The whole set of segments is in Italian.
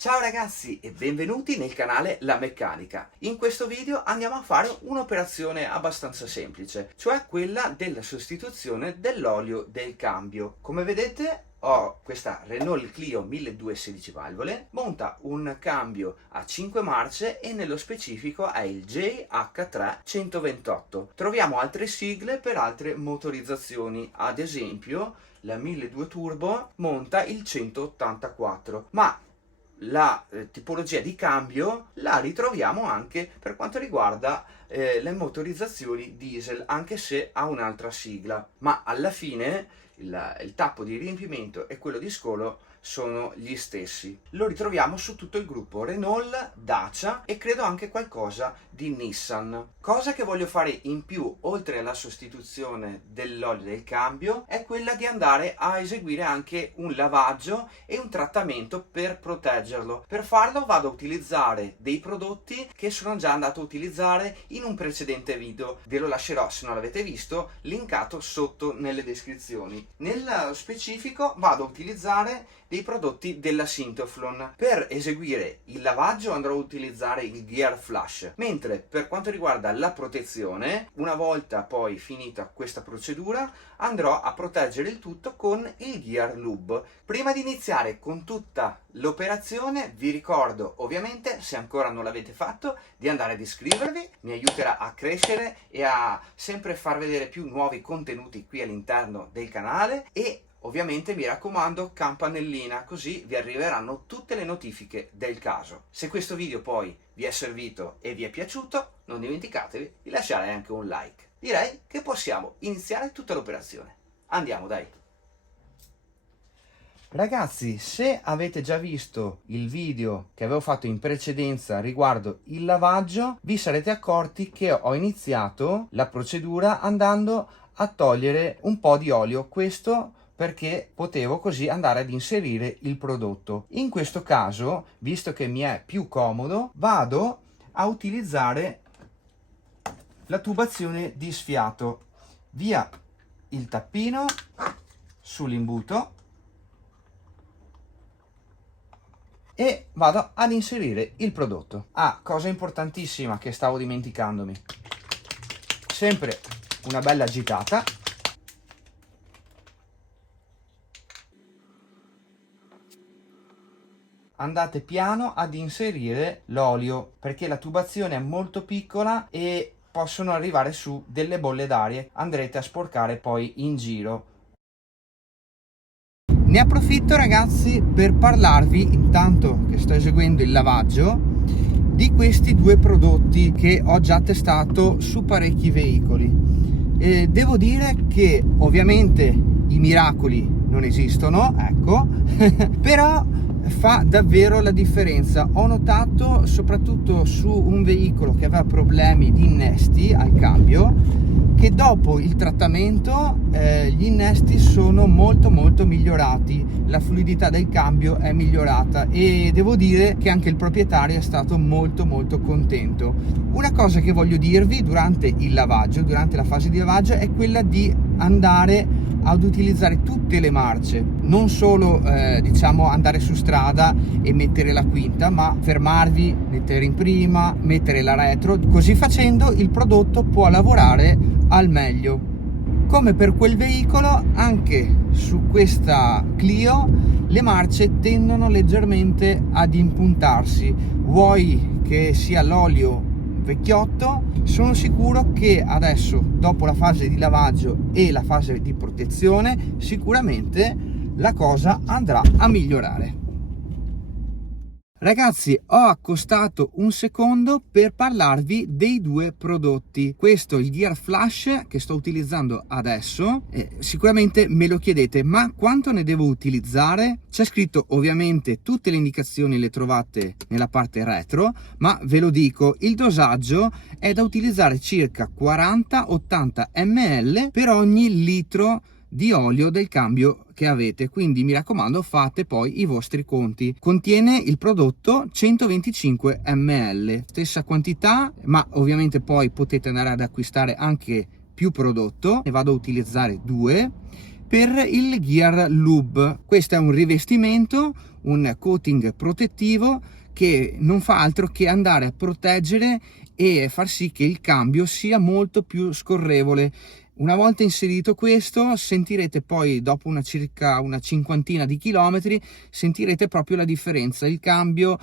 Ciao ragazzi e benvenuti nel canale La Meccanica. In questo video andiamo a fare un'operazione abbastanza semplice, cioè quella della sostituzione dell'olio del cambio. Come vedete ho questa Renault Clio 1216 valvole, monta un cambio a 5 marce e nello specifico è il JH3 128. Troviamo altre sigle per altre motorizzazioni, ad esempio la 1200 Turbo monta il 184, ma la tipologia di cambio la ritroviamo anche per quanto riguarda le motorizzazioni diesel, anche se ha un'altra sigla, ma alla fine il tappo di riempimento e quello di scolo sono gli stessi. Lo ritroviamo su tutto il gruppo Renault, Dacia e credo anche qualcosa di Nissan. Cosa che voglio fare in più, oltre alla sostituzione dell'olio del cambio, è quella di andare a eseguire anche un lavaggio e un trattamento per proteggerlo. Per farlo vado a utilizzare dei prodotti che sono già andato a utilizzare in un precedente video. Ve lo lascerò, se non l'avete visto, linkato sotto nelle descrizioni. Nello specifico vado a utilizzare dei prodotti della Syntheflon. Per eseguire il lavaggio andrò a utilizzare il Gear Flush, mentre per quanto riguarda la protezione, una volta poi finita questa procedura, andrò a proteggere il tutto con il Gear Lube. Prima di iniziare con tutta l'operazione vi ricordo ovviamente, se ancora non l'avete fatto, di andare ad iscrivervi, mi aiuterà a crescere e a sempre far vedere più nuovi contenuti qui all'interno del canale, e ovviamente mi raccomando campanellina, così vi arriveranno tutte le notifiche del caso. Se questo video poi vi è servito e vi è piaciuto, non dimenticatevi di lasciare anche un like. Direi che possiamo iniziare tutta l'operazione. Andiamo, dai! Ragazzi, se avete già visto il video che avevo fatto in precedenza riguardo il lavaggio, vi sarete accorti che ho iniziato la procedura andando a togliere un po' di olio. Questo perché potevo così andare ad inserire il prodotto. In questo caso, visto che mi è più comodo, vado a utilizzare la tubazione di sfiato. Via il tappino sull'imbuto e vado ad inserire il prodotto. Cosa importantissima che stavo dimenticandomi, sempre una bella agitata. Andate piano ad inserire l'olio perché la tubazione è molto piccola e possono arrivare su delle bolle d'aria, andrete a sporcare poi in giro. Ne approfitto ragazzi per parlarvi, intanto che sto eseguendo il lavaggio, di questi due prodotti che ho già testato su parecchi veicoli. Devo dire che ovviamente i miracoli non esistono, ecco, però fa davvero la differenza. Ho notato soprattutto su un veicolo che aveva problemi di innesti al cambio, che dopo il trattamento gli innesti sono molto migliorati, la fluidità del cambio è migliorata e devo dire che anche il proprietario è stato molto contento. Una cosa che voglio dirvi durante il lavaggio, durante la fase di lavaggio, è quella di andare ad utilizzare tutte le marce, non solo diciamo andare su strada e mettere la quinta, ma fermarvi, mettere in prima, mettere la retro. Così facendo il prodotto può lavorare al meglio. Come per quel veicolo, anche su questa Clio le marce tendono leggermente ad impuntarsi, vuoi che sia l'olio vecchiotto. Sono sicuro che adesso, dopo la fase di lavaggio e la fase di protezione, sicuramente la cosa andrà a migliorare. Ragazzi, ho accostato un secondo per parlarvi dei due prodotti. Questo è il Gear Flush che sto utilizzando adesso. Sicuramente me lo chiedete, ma quanto ne devo utilizzare? C'è scritto ovviamente, tutte le indicazioni le trovate nella parte retro, ma ve lo dico, il dosaggio è da utilizzare circa 40-80 ml per ogni litro di olio del cambio che avete, quindi mi raccomando fate poi i vostri conti. Contiene il prodotto 125 ml, stessa quantità, ma ovviamente poi potete andare ad acquistare anche più prodotto. Ne vado a utilizzare due per il Gear Lube. Questo è un rivestimento, un coating protettivo che non fa altro che andare a proteggere e far sì che il cambio sia molto più scorrevole. Una volta inserito questo, sentirete poi dopo circa una cinquantina di chilometri, sentirete proprio la differenza. Il cambio,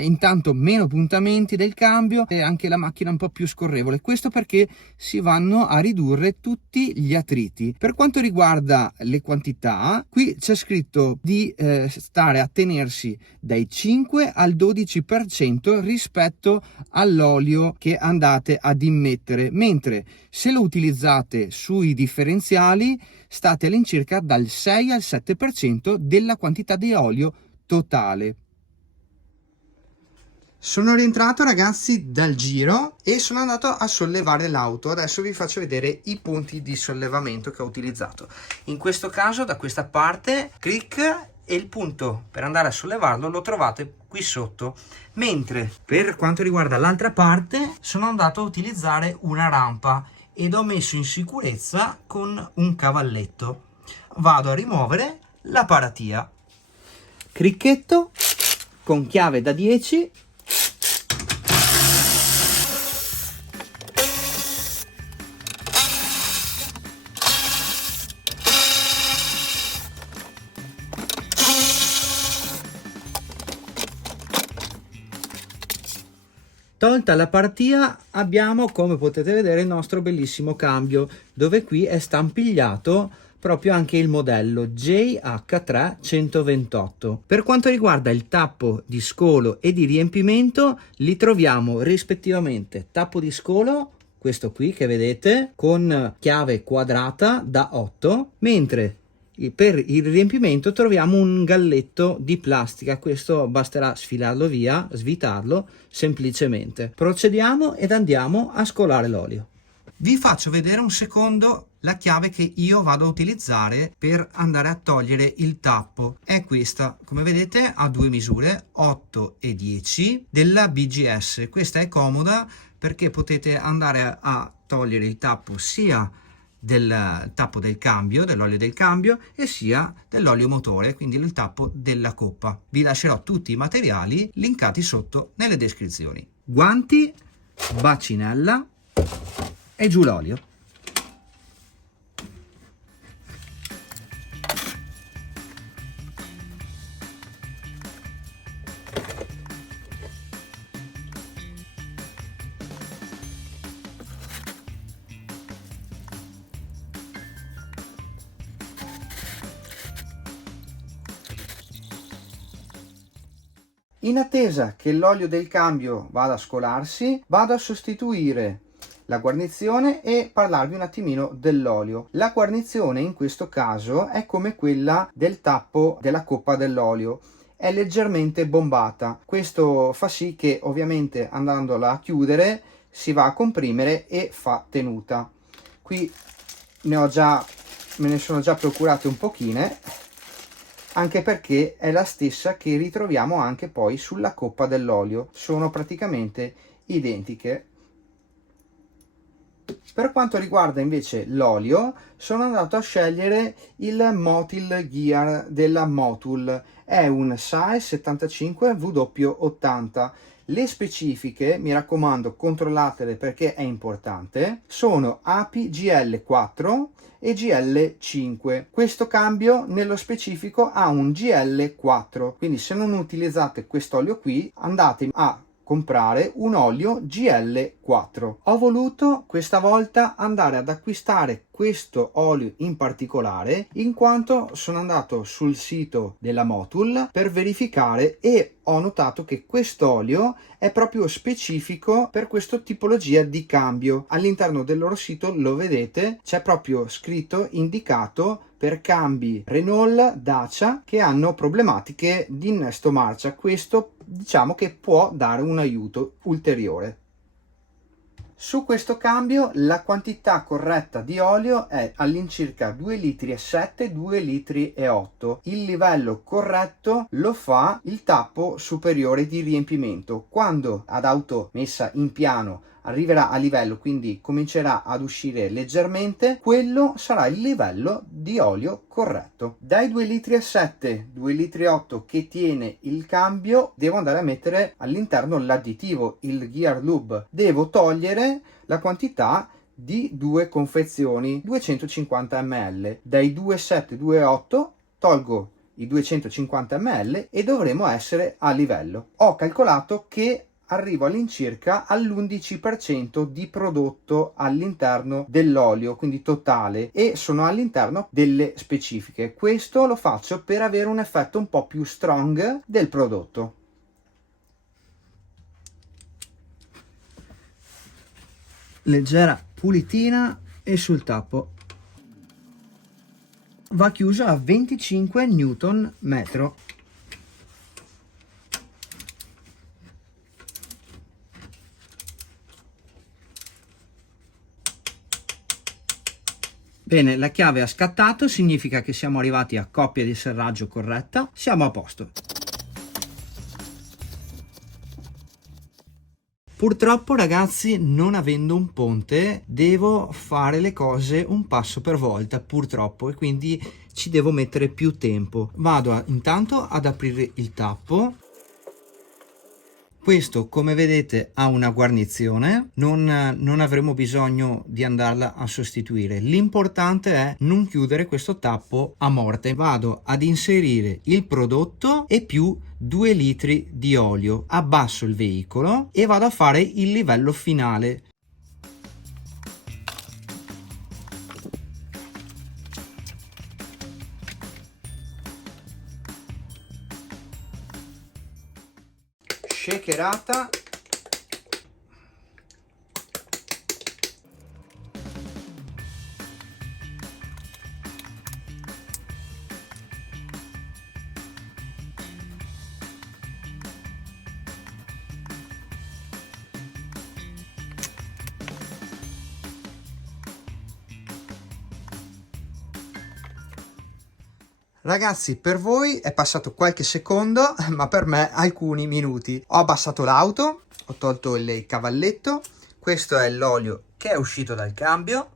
intanto meno puntamenti del cambio e anche la macchina un po' più scorrevole. Questo perché si vanno a ridurre tutti gli attriti. Per quanto riguarda le quantità, qui c'è scritto di stare a tenersi dai 5 al 12% rispetto all'olio che andate ad immettere, mentre se lo utilizzate sui differenziali state all'incirca dal 6 al 7% della quantità di olio totale. Sono rientrato, ragazzi, dal giro e sono andato a sollevare l'auto. Adesso vi faccio vedere i punti di sollevamento che ho utilizzato. In questo caso, da questa parte, clic, e il punto per andare a sollevarlo lo trovate qui sotto, mentre per quanto riguarda l'altra parte sono andato a utilizzare una rampa ed ho messo in sicurezza con un cavalletto. Vado a rimuovere la paratia, cricchetto con chiave da 10. Tolta la paratia, abbiamo, come potete vedere, il nostro bellissimo cambio, dove qui è stampigliato proprio anche il modello JH3 128. Per quanto riguarda il tappo di scolo e di riempimento, li troviamo rispettivamente tappo di scolo, questo qui che vedete, con chiave quadrata da 8, mentre per il riempimento troviamo un galletto di plastica. Questo basterà sfilarlo via, svitarlo semplicemente. Procediamo ed andiamo a scolare l'olio. Vi faccio vedere un secondo la chiave che io vado a utilizzare per andare a togliere il tappo. È questa, come vedete, ha due misure, 8 e 10 della BGS. Questa è comoda perché potete andare a togliere il tappo sia del tappo del cambio, dell'olio del cambio, e sia dell'olio motore, quindi il tappo della coppa. Vi lascerò tutti i materiali linkati sotto nelle descrizioni. Guanti, bacinella e giù l'olio. In attesa che l'olio del cambio vada a scolarsi, vado a sostituire la guarnizione e parlarvi un attimino dell'olio. La guarnizione in questo caso è come quella del tappo della coppa dell'olio, è leggermente bombata. Questo fa sì che ovviamente andandola a chiudere si va a comprimere e fa tenuta. Qui me ne sono già procurate un pochine, anche perché è la stessa che ritroviamo anche poi sulla coppa dell'olio, sono praticamente identiche. Per quanto riguarda invece l'olio, sono andato a scegliere il Motul Gear della Motul, è un SAE 75 W80. Le specifiche, mi raccomando, controllatele perché è importante, sono API GL4 e GL5. Questo cambio nello specifico ha un GL4, quindi se non utilizzate quest'olio qui andate a comprare un olio GL4. Ho voluto questa volta andare ad acquistare questo olio in particolare in quanto sono andato sul sito della Motul per verificare e ho notato che quest'olio è proprio specifico per questa tipologia di cambio. All'interno del loro sito lo vedete, c'è proprio scritto, indicato per cambi Renault, Dacia che hanno problematiche di innesto marcia. Questo diciamo che può dare un aiuto ulteriore. Su questo cambio la quantità corretta di olio è all'incirca 2,7 litri, 2,8 litri. Il livello corretto lo fa il tappo superiore di riempimento. Quando ad auto messa in piano arriverà a livello, quindi comincerà ad uscire leggermente, quello sarà il livello di olio corretto. Dai 2,7 litri, 2,8 litri che tiene il cambio, devo andare a mettere all'interno l'additivo, il Gear Lube. Devo togliere la quantità di 2 confezioni, 250 ml. Dai 2,7, 2,8 tolgo i 250 ml e dovremo essere a livello. Ho calcolato che arrivo all'incirca all'11% di prodotto all'interno dell'olio, quindi totale, e sono all'interno delle specifiche. Questo lo faccio per avere un effetto un po' più strong del prodotto. Leggera pulitina e sul tappo va chiuso a 25 Newton metro. Bene, la chiave ha scattato, significa che siamo arrivati a coppia di serraggio corretta, siamo a posto. Purtroppo ragazzi, non avendo un ponte, devo fare le cose un passo per volta, purtroppo, e quindi ci devo mettere più tempo. Vado intanto ad aprire il tappo. Questo, come vedete, ha una guarnizione, non avremo bisogno di andarla a sostituire. L'importante è non chiudere questo tappo a morte. Vado ad inserire il prodotto e più 2 litri di olio. Abbasso il veicolo e vado a fare il livello finale. Shakerata. Ragazzi, per voi è passato qualche secondo, ma per me alcuni minuti. Ho abbassato l'auto, ho tolto il cavalletto, questo è l'olio che è uscito dal cambio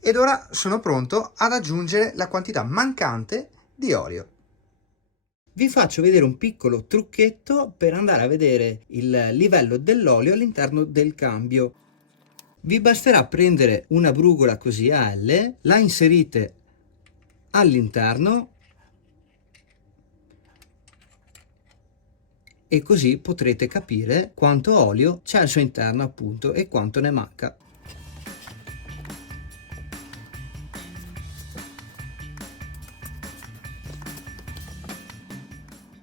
ed ora sono pronto ad aggiungere la quantità mancante di olio. Vi faccio vedere un piccolo trucchetto per andare a vedere il livello dell'olio all'interno del cambio. Vi basterà prendere una brugola così a L, la inserite all'interno e così potrete capire quanto olio c'è al suo interno, appunto, e quanto ne manca.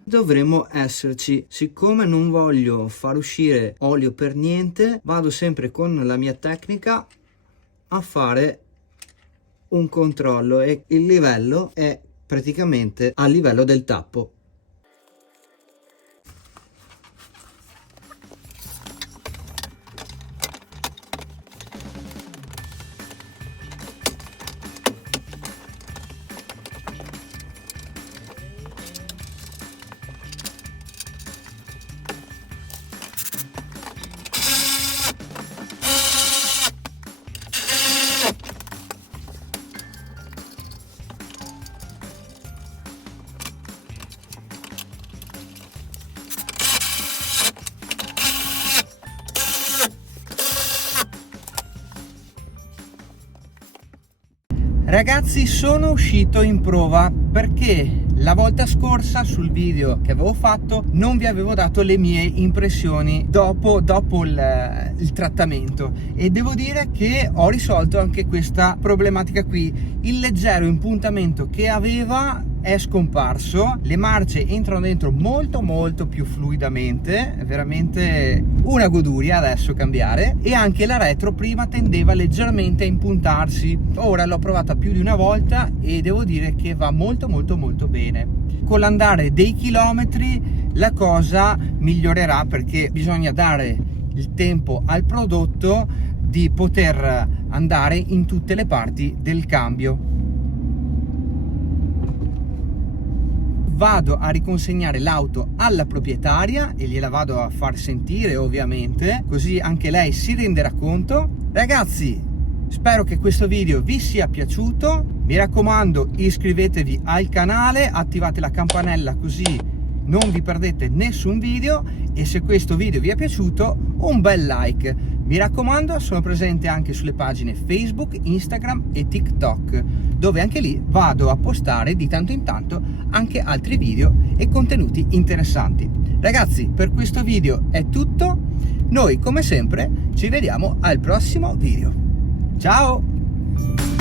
Dovremmo esserci. Siccome non voglio far uscire olio per niente, vado sempre con la mia tecnica a fare un controllo e il livello è praticamente a livello del tappo. Ragazzi, sono uscito in prova perché la volta scorsa sul video che avevo fatto non vi avevo dato le mie impressioni dopo il trattamento, e devo dire che ho risolto anche questa problematica qui. Il leggero impuntamento che aveva è scomparso, le marce entrano dentro molto più fluidamente, è veramente una goduria adesso cambiare, e anche la retro prima tendeva leggermente a impuntarsi, ora l'ho provata più di una volta e devo dire che va molto bene. Con l'andare dei chilometri la cosa migliorerà, perché bisogna dare il tempo al prodotto di poter andare in tutte le parti del cambio. vado a riconsegnare l'auto alla proprietaria e gliela vado a far sentire, ovviamente, così anche lei si renderà conto. Ragazzi, spero che questo video vi sia piaciuto, mi raccomando iscrivetevi al canale, attivate la campanella così non vi perdete nessun video, e se questo video vi è piaciuto un bel like. Mi raccomando, sono presente anche sulle pagine Facebook, Instagram e TikTok, dove anche lì vado a postare di tanto in tanto anche altri video e contenuti interessanti. Ragazzi, per questo video è tutto, noi come sempre ci vediamo al prossimo video. Ciao!